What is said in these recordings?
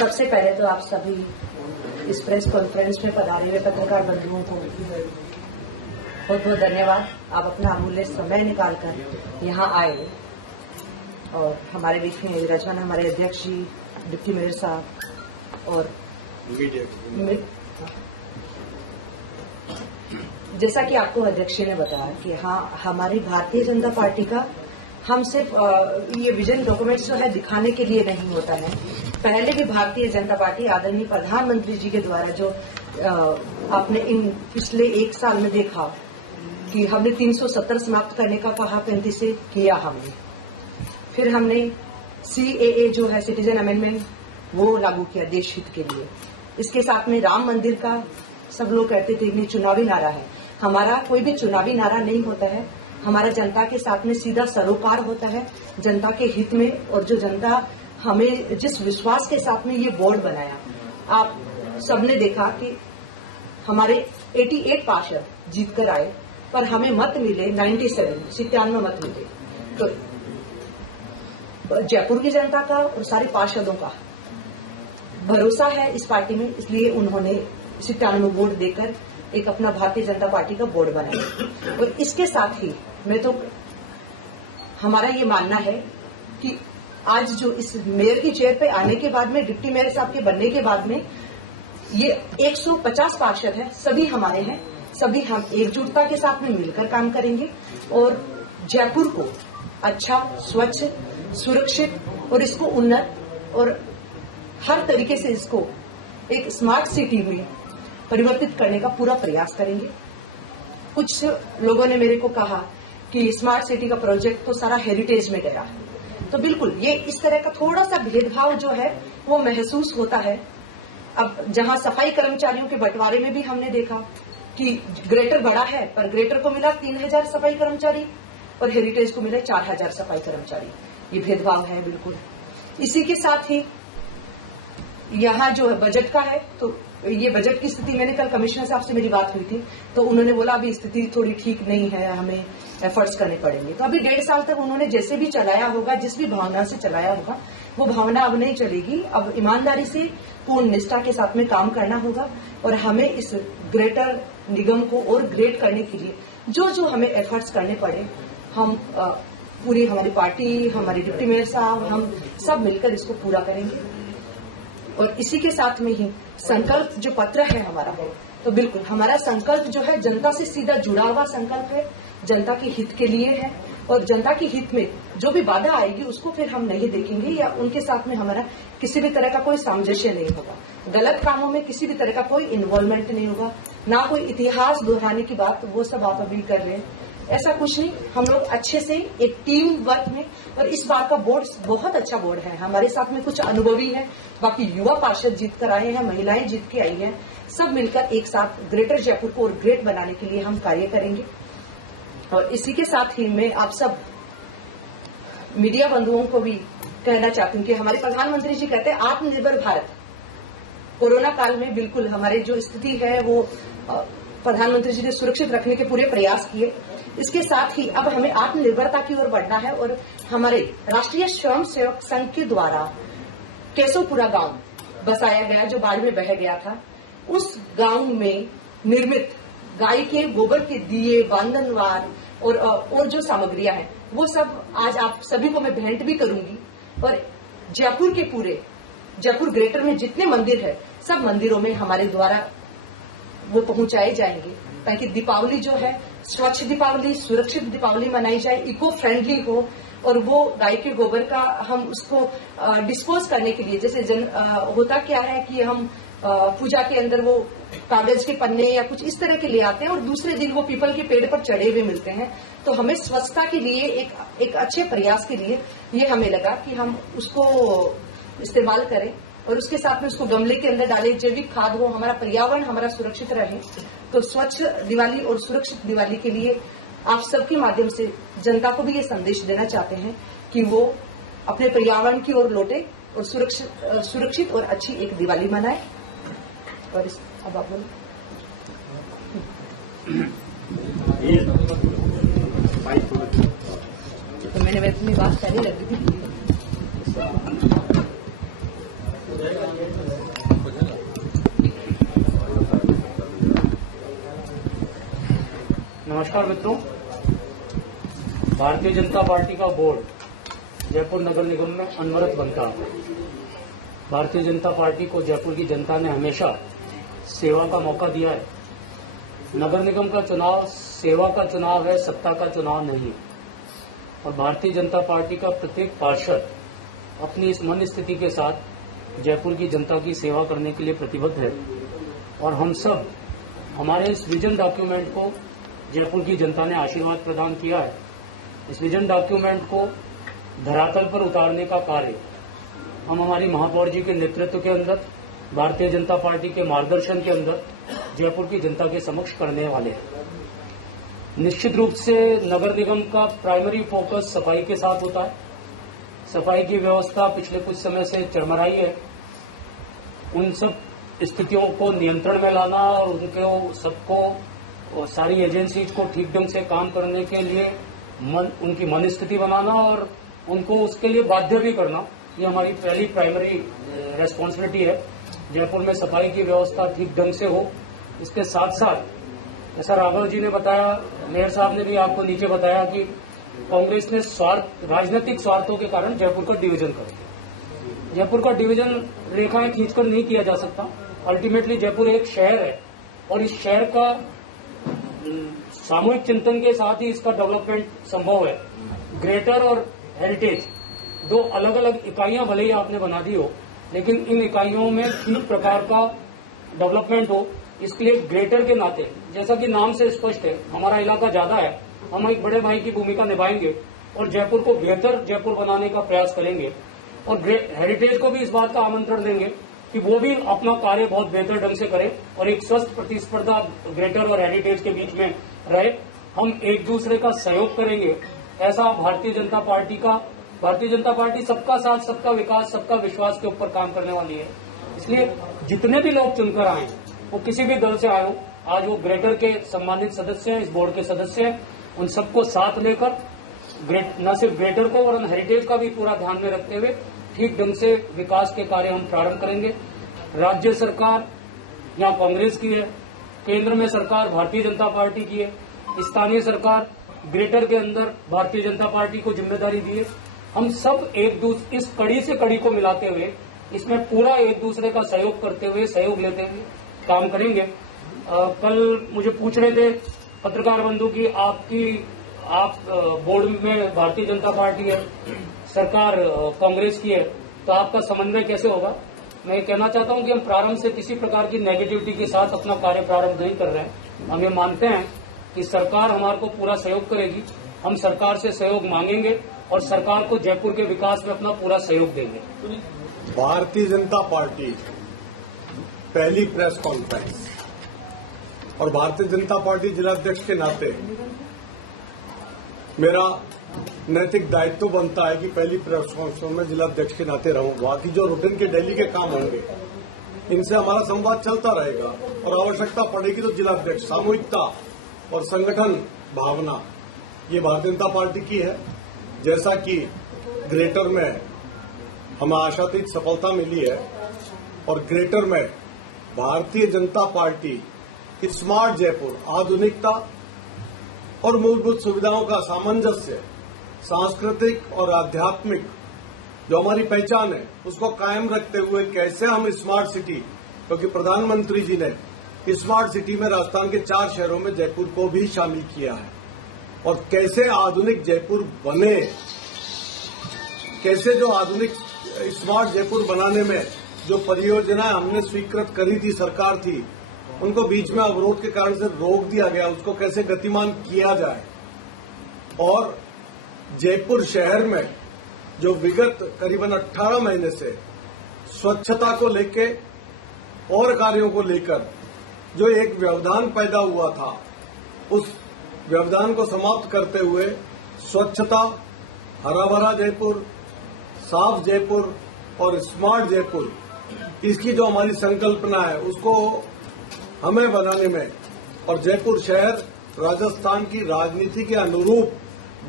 सबसे पहले तो आप सभी इस प्रेस कॉन्फ्रेंस में पधारे हुए पत्रकार बंधुओं को बहुत बहुत धन्यवाद। आप अपना अमूल्य समय निकालकर यहाँ आए और हमारे बीच में विराजमान हमारे अध्यक्ष जी, डिप्टी मेयर साहब और जैसा कि आपको अध्यक्ष जी ने बताया कि हाँ, हमारी भारतीय जनता पार्टी का हम सिर्फ ये विजन डॉक्यूमेंट्स जो है दिखाने के लिए नहीं होता है। पहले भी भारतीय जनता पार्टी आदरणीय प्रधानमंत्री जी के द्वारा जो आपने इन पिछले एक साल में देखा कि हमने 370 समाप्त करने का कहा, 35 से किया हमने। फिर हमने CAA जो है सिटीजन अमेंडमेंट वो लागू किया देश हित के लिए। इसके साथ में राम मंदिर का सब लोग कहते थे कि चुनावी नारा है। हमारा कोई भी चुनावी नारा नहीं होता है, हमारा जनता के साथ में सीधा सरोकार होता है, जनता के हित में। और जो जनता हमें जिस विश्वास के साथ में ये बोर्ड बनाया, आप सबने देखा कि हमारे 88 पार्षद जीतकर आए, पर हमें मत मिले 97 मत मिले। तो जयपुर की जनता का और सारे पार्षदों का भरोसा है इस पार्टी में, इसलिए उन्होंने 97 वोट देकर एक अपना भारतीय जनता पार्टी का बोर्ड बनाया। और इसके साथ ही मैं तो हमारा ये मानना है कि आज जो इस मेयर की चेयर पे आने के बाद में, डिप्टी मेयर साहब के बनने के बाद में, ये 150 पार्षद हैं, सभी हमारे हैं, सभी हम एकजुटता के साथ में मिलकर काम करेंगे और जयपुर को अच्छा, स्वच्छ, सुरक्षित और इसको उन्नत और हर तरीके से इसको एक स्मार्ट सिटी में परिवर्तित करने का पूरा प्रयास करेंगे। कुछ लोगों ने मेरे को कहा कि स्मार्ट सिटी का प्रोजेक्ट तो सारा हेरिटेज में गया, तो बिल्कुल ये इस तरह का थोड़ा सा भेदभाव जो है वो महसूस होता है। अब जहां सफाई कर्मचारियों के बंटवारे में भी हमने देखा कि ग्रेटर बड़ा है, पर ग्रेटर को मिला 3000 सफाई कर्मचारी और हेरिटेज को मिले 4000 सफाई कर्मचारी। ये भेदभाव है बिल्कुल। इसी के साथ ही यहाँ जो बजट का है, तो ये बजट की स्थिति, मैंने कल कमिश्नर साहब से मेरी बात हुई थी, तो उन्होंने बोला अभी स्थिति थोड़ी ठीक नहीं है, हमें एफर्ट्स करने पड़ेंगे। तो अभी 1.5 साल तक उन्होंने जैसे भी चलाया होगा, जिस भी भावना से चलाया होगा, वो भावना अब नहीं चलेगी। अब ईमानदारी से पूर्ण निष्ठा के साथ में काम करना होगा और हमें इस ग्रेटर निगम को और ग्रेट करने के लिए जो जो हमें एफर्ट्स करने पड़े, हम पूरी हमारी पार्टी, हमारे डिप्टी मेयर साहब, हम सब मिलकर इसको पूरा करेंगे। और इसी के साथ में ही संकल्प जो पत्र है हमारा, तो बिल्कुल हमारा संकल्प जो है जनता से सीधा जुड़ा हुआ संकल्प है, जनता के हित के लिए है। और जनता के हित में जो भी बाधा आएगी उसको फिर हम नहीं देखेंगे या उनके साथ में हमारा किसी भी तरह का कोई सामंजस्य नहीं होगा। गलत कामों में किसी भी तरह का कोई इन्वॉल्वमेंट नहीं होगा, ना कोई इतिहास दोहराने की बात, वो सब आप अभी कर रहे हैं, ऐसा कुछ नहीं। हम लोग अच्छे से एक टीम वर्क में, और इस बार का बोर्ड बहुत अच्छा बोर्ड है। हमारे साथ में कुछ अनुभवी है, बाकी युवा पार्षद जीत कर आए हैं, महिलाएं जीत के आई हैं, सब मिलकर एक साथ ग्रेटर जयपुर को और ग्रेट बनाने के लिए हम कार्य करेंगे। और इसी के साथ ही मैं आप सब मीडिया बंधुओं को भी कहना चाहती हूँ कि हमारे प्रधानमंत्री जी कहते हैं आत्मनिर्भर भारत। कोरोना काल में बिल्कुल हमारे जो स्थिति है वो प्रधानमंत्री जी ने सुरक्षित रखने के पूरे प्रयास किए। इसके साथ ही अब हमें आत्मनिर्भरता की ओर बढ़ना है और हमारे राष्ट्रीय स्वयं सेवक संघ के द्वारा केशवपुरा गांव बसाया गया जो बाढ़ में बह गया था, उस गांव में निर्मित गाय के गोबर के दिए, बांधनवार और जो सामग्रियां हैं वो सब आज आप सभी को मैं भेंट भी करूंगी। और जयपुर के पूरे जयपुर ग्रेटर में जितने मंदिर है, सब मंदिरों में हमारे द्वारा वो पहुंचाए जाएंगे, ताकि दीपावली जो है स्वच्छ दीपावली, सुरक्षित दीपावली मनाई जाए, इको फ्रेंडली हो। और वो गाय के गोबर का हम उसको डिस्पोज करने के लिए, जैसे होता क्या है कि हम पूजा के अंदर वो कागज के पन्ने या कुछ इस तरह के ले आते हैं और दूसरे दिन वो पीपल के पेड़ पर चढ़े हुए मिलते हैं। तो हमें स्वच्छता के लिए एक अच्छे प्रयास के लिए ये हमें लगा कि हम उसको इस्तेमाल करें और उसके साथ में उसको गमले के अंदर डालें, जैविक खाद हो, हमारा पर्यावरण हमारा सुरक्षित रहे। तो स्वच्छ दिवाली और सुरक्षित दिवाली के लिए आप सबके माध्यम से जनता को भी ये संदेश देना चाहते हैं कि वो अपने पर्यावरण की ओर लौटे और सुरक्षित और अच्छी एक दिवाली मनाए। और अब आप बोलो। तो मैंने वैसे अपनी बात पहले रख दी थी। नमस्कार मित्रों, भारतीय जनता पार्टी का बोर्ड जयपुर नगर निगम में अनवरत बनता है। भारतीय जनता पार्टी को जयपुर की जनता ने हमेशा सेवा का मौका दिया है। नगर निगम का चुनाव सेवा का चुनाव है, सत्ता का चुनाव नहीं। और भारतीय जनता पार्टी का प्रत्येक पार्षद अपनी इस मन स्थिति के साथ जयपुर की जनता की सेवा करने के लिए प्रतिबद्ध है। और हम सब हमारे इस विजन डॉक्यूमेंट को जयपुर की जनता ने आशीर्वाद प्रदान किया है। इस विजन डॉक्यूमेंट को धरातल पर उतारने का कार्य हम हमारी महापौर जी के नेतृत्व के अंदर, भारतीय जनता पार्टी के मार्गदर्शन के अंदर जयपुर की जनता के समक्ष करने वाले हैं। निश्चित रूप से नगर निगम का प्राइमरी फोकस सफाई के साथ होता है। सफाई की व्यवस्था पिछले कुछ समय से चरमराई है। उन सब स्थितियों को नियंत्रण में लाना और उनको सबको और सारी एजेंसीज को ठीक ढंग से काम करने के लिए उनकी मन स्थिति बनाना और उनको उसके लिए बाध्य भी करना, ये हमारी पहली प्राइमरी रेस्पॉन्सिबिलिटी है। जयपुर में सफाई की व्यवस्था ठीक ढंग से हो। इसके साथ साथ जैसा राघव जी ने बताया, मेयर साहब ने भी आपको नीचे बताया कि कांग्रेस ने राजनीतिक स्वार्थों के कारण जयपुर का डिवीजन कर दिया। जयपुर का डिवीजन रेखाएं खींचकर नहीं किया जा सकता। अल्टीमेटली जयपुर एक शहर है और इस शहर का सामूहिक चिंतन के साथ ही इसका डेवलपमेंट संभव है। ग्रेटर और हेरिटेज दो अलग अलग इकाइयां भले ही आपने बना दी हो, लेकिन इन इकाइयों में ठीक प्रकार का डेवलपमेंट हो। इसके लिए ग्रेटर के नाते, जैसा कि नाम से स्पष्ट है, हमारा इलाका ज्यादा है, हम एक बड़े भाई की भूमिका निभाएंगे और जयपुर को बेहतर जयपुर बनाने का प्रयास करेंगे। और हेरिटेज को भी इस बात का आमंत्रण देंगे कि वो भी अपना कार्य बहुत बेहतर ढंग से करे और एक स्वस्थ प्रतिस्पर्धा ग्रेटर और हेरिटेज के बीच में रहे। हम एक दूसरे का सहयोग करेंगे, ऐसा भारतीय जनता पार्टी सबका साथ, सबका विकास, सबका विश्वास के ऊपर काम करने वाली है। इसलिए जितने भी लोग चुनकर आए, वो किसी भी दल से आए हो, आज वो ग्रेटर के सम्मानित सदस्य हैं, इस बोर्ड के सदस्य हैं, उन सबको साथ लेकर न सिर्फ ग्रेटर को और हेरिटेज का भी पूरा ध्यान में रखते हुए ठीक ढंग से विकास के कार्य हम प्रारंभ करेंगे। राज्य सरकार यहाँ कांग्रेस की है, केंद्र में सरकार भारतीय जनता पार्टी की है, स्थानीय सरकार ग्रेटर के अंदर भारतीय जनता पार्टी को जिम्मेदारी दी है। हम सब इस कड़ी से कड़ी को मिलाते हुए इसमें पूरा एक दूसरे का सहयोग करते हुए, सहयोग लेते हुए काम करेंगे। कल मुझे पूछ रहे थे पत्रकार बंधु की आप बोर्ड में भारतीय जनता पार्टी है, सरकार कांग्रेस की है, तो आपका समन्वय कैसे होगा? मैं ये कहना चाहता हूं कि हम प्रारंभ से किसी प्रकार की नेगेटिविटी के साथ अपना कार्य प्रारंभ नहीं कर रहे हैं। हम ये मानते हैं कि सरकार हमारे को पूरा सहयोग करेगी। हम सरकार से सहयोग मांगेंगे और सरकार को जयपुर के विकास में अपना पूरा सहयोग देंगे। भारतीय जनता पार्टी पहली प्रेस कॉन्फ्रेंस और भारतीय जनता पार्टी जिलाध्यक्ष के नाते मेरा नैतिक दायित्व बनता है कि पहली प्रेस कॉन्फ्रेंस में जिलाध्यक्ष के नाते रहूं। बाकी जो रूटीन के डेली के काम होंगे, इनसे हमारा संवाद चलता रहेगा और आवश्यकता पड़ेगी तो जिलाध्यक्ष, सामूहिकता और संगठन भावना ये भारतीय जनता पार्टी की है। जैसा कि ग्रेटर में हमें आशातीत सफलता मिली है और ग्रेटर में भारतीय जनता पार्टी स्मार्ट जयपुर, आधुनिकता और मूलभूत सुविधाओं का सामंजस्य, सांस्कृतिक और आध्यात्मिक जो हमारी पहचान है उसको कायम रखते हुए कैसे हम स्मार्ट सिटी, क्योंकि प्रधानमंत्री जी ने स्मार्ट सिटी में राजस्थान के 4 शहरों में जयपुर को भी शामिल किया है, और कैसे आधुनिक जयपुर बने, कैसे जो आधुनिक स्मार्ट जयपुर बनाने में जो परियोजनाएं हमने स्वीकृत करी थी, सरकार थी, उनको बीच में अवरोध के कारण से रोक दिया गया, उसको कैसे गतिमान किया जाए। और जयपुर शहर में जो विगत करीबन 18 महीने से स्वच्छता को लेके और कार्यों को लेकर जो एक व्यवधान पैदा हुआ था, उस व्यवधान को समाप्त करते हुए स्वच्छता, हरा भरा जयपुर, साफ जयपुर और स्मार्ट जयपुर, इसकी जो हमारी संकल्पना है उसको हमें बनाने में और जयपुर शहर राजस्थान की राजनीति के अनुरूप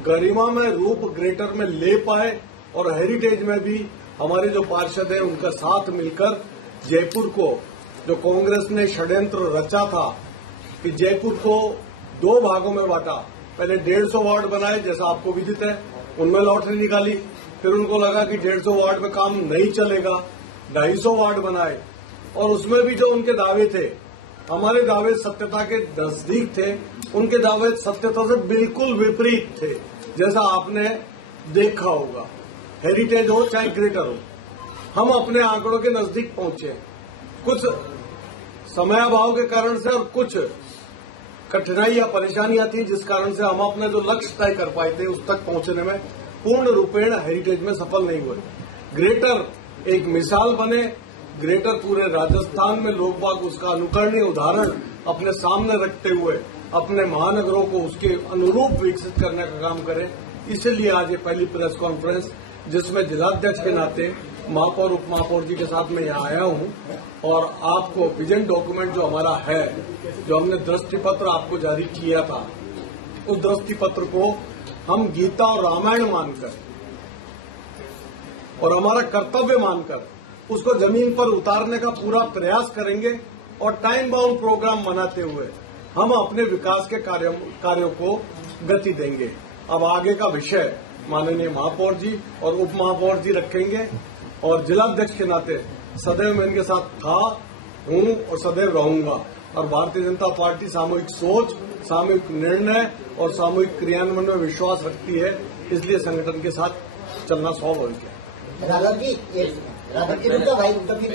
गरिमा में रूप ग्रेटर में ले पाए और हेरिटेज में भी हमारे जो पार्षद हैं उनका साथ मिलकर जयपुर को, जो कांग्रेस ने षड्यंत्र रचा था कि जयपुर को 2 भागों में बांटा, पहले 150 वार्ड बनाए जैसा आपको विदित है, उनमें लॉटरी निकाली, फिर उनको लगा कि 150 वार्ड में काम नहीं चलेगा, 250 वार्ड बनाए और उसमें भी जो उनके दावे थे, हमारे दावे सत्यता के नजदीक थे, उनके दावे सत्यता से बिल्कुल विपरीत थे, जैसा आपने देखा होगा। हेरिटेज हो चाहे ग्रेटर हो, हम अपने आंकड़ों के नजदीक पहुंचे। कुछ समयाभाव के कारण से और कुछ कठिनाई या परेशानियां थी जिस कारण से हम अपने जो लक्ष्य तय कर पाए थे उस तक पहुंचने में पूर्ण रूपेण हेरिटेज में सफल नहीं हुए। ग्रेटर एक मिसाल बने, ग्रेटर पूरे राजस्थान में लोग बाग उसका अनुकरणीय उदाहरण अपने सामने रखते हुए अपने महानगरों को उसके अनुरूप विकसित करने का काम करें। इसलिए आज ये पहली प्रेस कॉन्फ्रेंस जिसमें जिलाध्यक्ष के नाते महापौर उप महापौर जी के साथ में यहाँ आया हूँ और आपको विजन डॉक्यूमेंट जो हमारा है, जो हमने दृष्टि पत्र आपको जारी किया था, उस दृष्टि पत्र को हम गीता और रामायण मानकर और हमारा कर्तव्य मानकर उसको जमीन पर उतारने का पूरा प्रयास करेंगे और टाइम बाउंड प्रोग्राम बनाते हुए हम अपने विकास के कार्यों को गति देंगे। अब आगे का विषय माननीय महापौर जी और उप महापौर जी रखेंगे और जिलाध्यक्ष के नाते सदैव मैं इनके साथ था, हूं और सदैव रहूंगा। और भारतीय जनता पार्टी सामूहिक सोच, सामूहिक निर्णय और सामूहिक क्रियान्वयन में विश्वास रखती है, इसलिए संगठन के साथ चलना स्वाभाविक है। राघव जी रुको भाई, तो फिर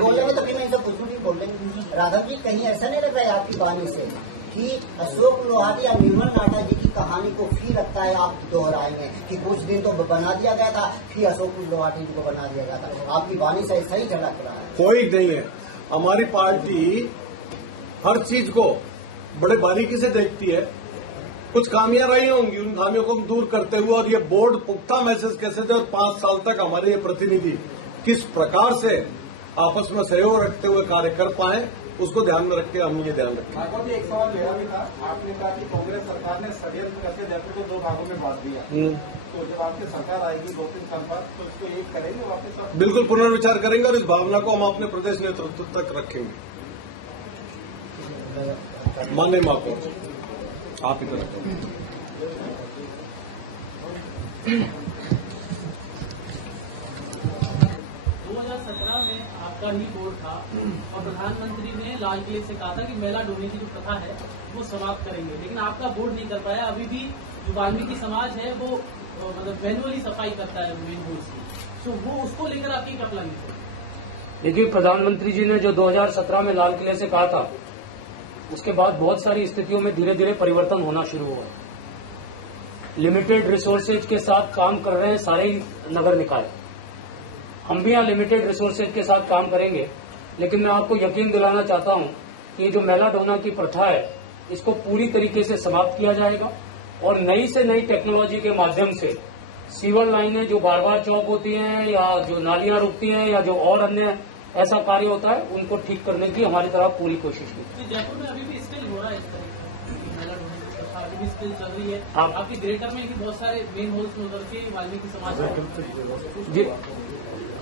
बोल रहे तो फिर मैं सब कुछ नहीं बोल रहे। राघव जी कहीं ऐसा नहीं लग रहा है आपकी वाणी से कि अशोक लोहाटी या निर्मल नाटा जी की कहानी को फिर लगता है आप दोहराएंगे कि कुछ दिन तो बना दिया गया था, फिर अशोक लोहाटी जी को बना दिया गया था? आपकी वाणी से ऐसा ही झलक रहा है। कोई नहीं है, हमारी पार्टी हर चीज को बड़े बारीकी से देखती है। कुछ खामियां रही होंगी, उन खामियों को दूर करते हुए और ये बोर्ड पुख्ता मैसेज कैसे थे और 5 साल तक हमारे ये प्रतिनिधि किस प्रकार से आपस में सहयोग रखते हुए कार्य कर पाए, उसको ध्यान में रख के हम ये ध्यान रखें। राघव जी एक सवाल मेरा भी था, आपने कहा कि कांग्रेस सरकार ने षड्यंत्र करके जयपुर को 2 भागों में बांट दिया, तो जब आपकी सरकार आएगी 2-3 साल बाद तो इसको एक करेंगे वापस? बिल्कुल पुनर्विचार करेंगे और इस भावना को हम अपने प्रदेश नेतृत्व तक रखेंगे। माननीय महापौर आप इधर 2017 में आपका ही बोर्ड था और प्रधानमंत्री ने लाल किले से कहा था कि मेला डूबने की जो प्रथा है वो समाप्त करेंगे, लेकिन आपका बोर्ड नहीं कर पाया। अभी भी जो वाल्मीकि समाज है वो मतलब मैनुअली सफाई करता है मेन बोर्ड की, तो वो उसको लेकर आपकी क्या प्लानिंग है? देखिए, प्रधानमंत्री जी ने जो 2017 में लाल किले से कहा था, उसके बाद बहुत सारी स्थितियों में धीरे धीरे परिवर्तन होना शुरू हुआ। लिमिटेड रिसोर्सेज के साथ काम कर रहे हैं सारे ही नगर निकाय। हम भी यहाँ लिमिटेड रिसोर्सेज के साथ काम करेंगे, लेकिन मैं आपको यकीन दिलाना चाहता हूँ कि ये जो मेला डोना की प्रथा है, इसको पूरी तरीके से समाप्त किया जाएगा और नई से नई टेक्नोलॉजी के माध्यम से सीवर लाइनें जो बार बार चौक होती हैं या जो नालियां रुकती हैं या जो और अन्य ऐसा कार्य होता है, उनको ठीक करने की हमारी तरफ पूरी कोशिश की। तो जयपुर में अभी भी स्टिल हो रहा है इस तरह मेला डोने की प्रथा अभी भी स्टिल चल रही है। हाँ। आपकी ग्रेटर में भी बहुत सारे मेन होल्स में उधर के वाल्मीकि समाज जी,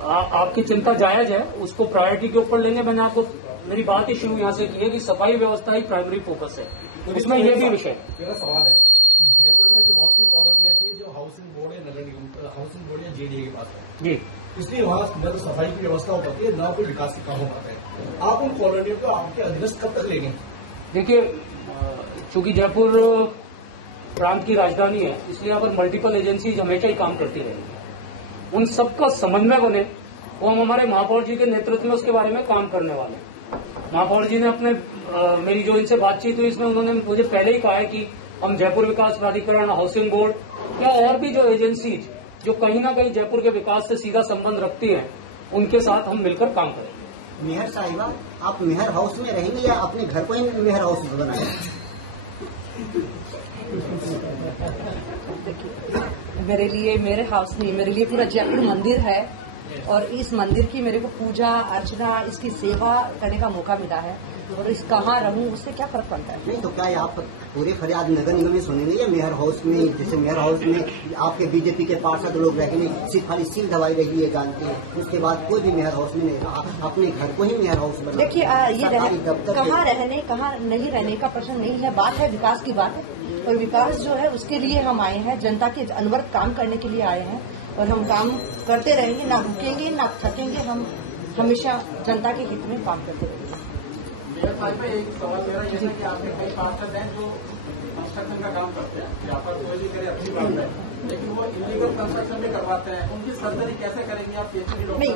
आपकी चिंता जायज है, उसको प्रायोरिटी के ऊपर लेंगे। मैंने आपको मेरी बात ही शुरू यहाँ से की है कि सफाई व्यवस्था ही प्राइमरी फोकस है, उसमें ये भी विषय। मेरा सवाल है कि जयपुर में बहुत सी कॉलोनियां थी जो हाउसिंग बोर्ड या नगर निगम हाउसिंग बोर्ड या जेडीए के पास है जी, इसलिए वहाँ न तो सफाई की व्यवस्था हो पाती है, न कोई विकास का काम हो पाता है। आप उन कॉलोनियों को आपके अधीनस्थ कब तक लेंगे? देखिए, चूंकि जयपुर प्रांत की राजधानी है, इसलिए यहाँ पर मल्टीपल एजेंसीज हमेशा ही काम करती रहेंगी। उन सबका समन्वय बने, वो हम हमारे महापौर जी के नेतृत्व में उसके बारे में काम करने वाले हैं। महापौर जी ने अपने मेरी जो इनसे बातचीत हुई, इसमें उन्होंने मुझे पहले ही कहा है कि हम जयपुर विकास प्राधिकरण, हाउसिंग बोर्ड या और भी जो एजेंसीज जो कहीं ना कहीं जयपुर के विकास से सीधा संबंध रखती हैं, उनके साथ हम मिलकर काम करेंगे। मेहर साहिबा, आप मेहर हाउस में रहेंगे या अपने घर को ही मेहर हाउस में बनाएंगे? मेरे लिए मेरे हाउस नहीं, मेरे लिए पूरा जयपुर मंदिर है और इस मंदिर की मेरे को पूजा अर्चना इसकी सेवा करने का मौका मिला है और इस कहाँ रहूं उससे क्या फर्क पड़ता है। नहीं तो क्या आप पूरे फरियाद नगर निगम में सुनेंगे या मेयर हाउस में, जैसे मेयर हाउस में आपके बीजेपी के पार्षद लोग रहेंगे, सिर्फ खाली सील दवाई रही है जानते हैं, उसके बाद कोई भी मेयर हाउस में नहीं रहा, अपने घर को ही मेयर हाउस बना। देखिए ये कहाँ रहने कहाँ नहीं रहने का प्रश्न नहीं है, बात है विकास की बात है और विकास जो है उसके लिए हम आए हैं, जनता के अनवरत काम करने के लिए आए हैं और हम काम करते रहेंगे, ना रुकेंगे ना थकेंगे, हम हमेशा जनता के हित में काम करते रहेंगे। मेयर साहब में एक सवाल मेरा ये है कि आपके कई पार्षद हैं जो कंस्ट्रक्शन का काम करते हैं, यहाँ पर कोई भी करे अच्छी बात है, लेकिन वो इलीगल कंस्ट्रक्शन भी करवाते हैं, उनकी सर्जरी कैसे करेंगे आप? नहीं,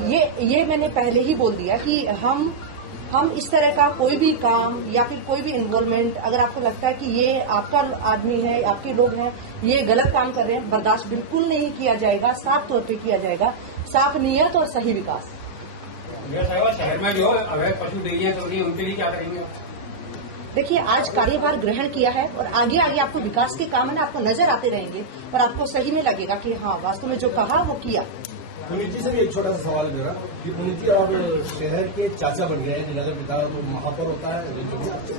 ये मैंने पहले ही बोल दिया कि हम इस तरह का कोई भी काम या फिर कोई भी इन्वॉल्वमेंट अगर आपको लगता है कि ये आपका आदमी है, आपके लोग हैं, ये गलत काम कर रहे हैं, बर्दाश्त बिल्कुल नहीं किया जाएगा, साफ तौर पे किया जाएगा, साफ नियत और सही विकास। शहर में जो अवैध पशु डेयरियां चल रही है उनके लिए क्या करेंगे? देखिए आज कार्यभार ग्रहण किया है और आगे आगे आपको विकास के काम है ना आपको नजर आते रहेंगे और आपको सही में लगेगा कि हाँ वास्तव में जो कहा वो किया। पुनीत जी से भी एक छोटा सा सवाल मेरा कि पुनीत जी अब शहर के चाचा बन गए हैं, नगर पिता तो महापौर होता है,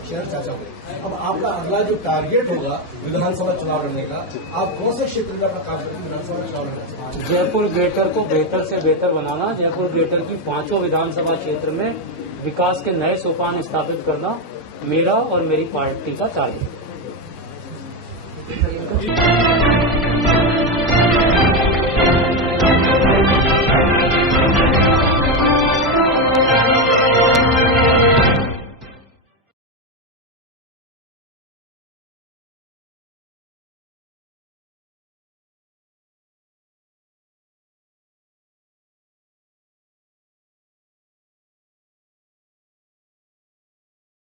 शहर चाचा बने। अब आपका अगला जो टारगेट होगा विधानसभा चुनाव लड़ने का, आप कौन से क्षेत्र में अपना काम करके विधानसभा चुनाव लड़ना चाहते हैं? जयपुर ग्रेटर को बेहतर से बेहतर बनाना, जयपुर ग्रेटर की 5 विधानसभा क्षेत्र में विकास के नए सोपान स्थापित करना मेरा और मेरी पार्टी का टारगेट।